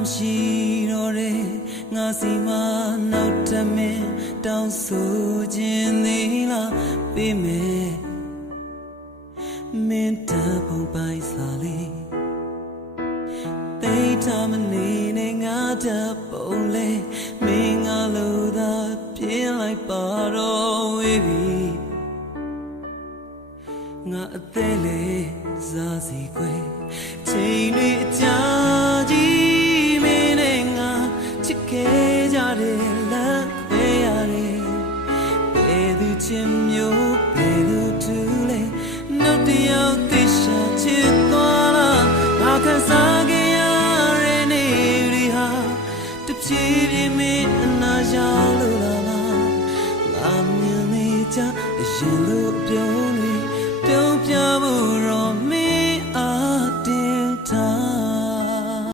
မရှိတော့တဲ့ငါစီမနောက်ထပ်မင်းတောင်းဆိုခြင်းသေးလားပေးမယ်မင်းတပုံပိုင်စားလေးတိတ်ထမနေနဲ့ငါတပုံလေမင်းငါလို့သာပြင်းလိုက်ပါတော့ဝေးပြီငါအသေးလေးစားစီခွေချိန်တွေအကြာ